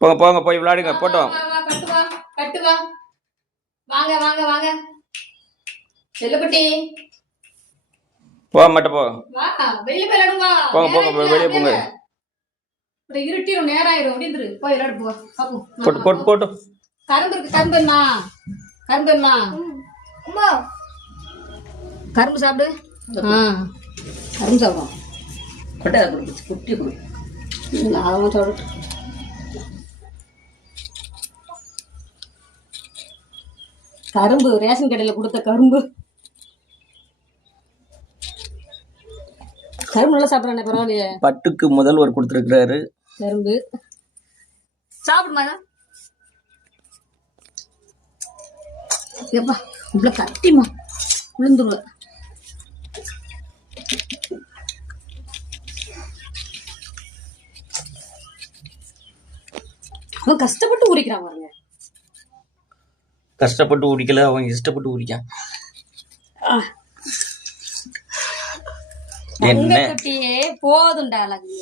போங்க போங்க போய் விளையாடுங்க போட்டோம் வா, வா, கட்டு வா கட்டு வா வாங்க வாங்க வாங்க. செல்லுக்குட்டி போக மாட்டேன் போ. வா வெளிய போய் விளையாடுங்க வா போங்க, போங்க, நேரம் வெளிய போங்க. இருட்டிடும் நேரம் ஆயிரும் அப்படிந்துரு போய் விளையாடு போ. போட்டு போட்டு போட்டு. கரும்பு இருக்கு கரும்பு என்ன கரும்பு சாப்பிடு. ஆ. கரும்பு சாப்பிடும் குட்டி கொடு அவன் சொல்லட்டும் கரும்பு ரேஷன் கடையில் கொடுத்த கரும்பு. கரும்பு நல்லா சாப்பிட்றானே பரவாயில்லையே. பட்டுக்கு முதல்வர் கொடுத்துருக்கிறாரு. கரும்பு. சாப்பிடுமா? எப்பா இவ்வளோ கட்டிமா விழுந்துருவேன் அவன் கஷ்டப்பட்டு உரிக்கிறான் பாருங்க. கஷ்டப்பட்டு உரிக்கல அவன் இஷ்டப்பட்டு உரிக்கான் என்ன? போதும்டா அழகு.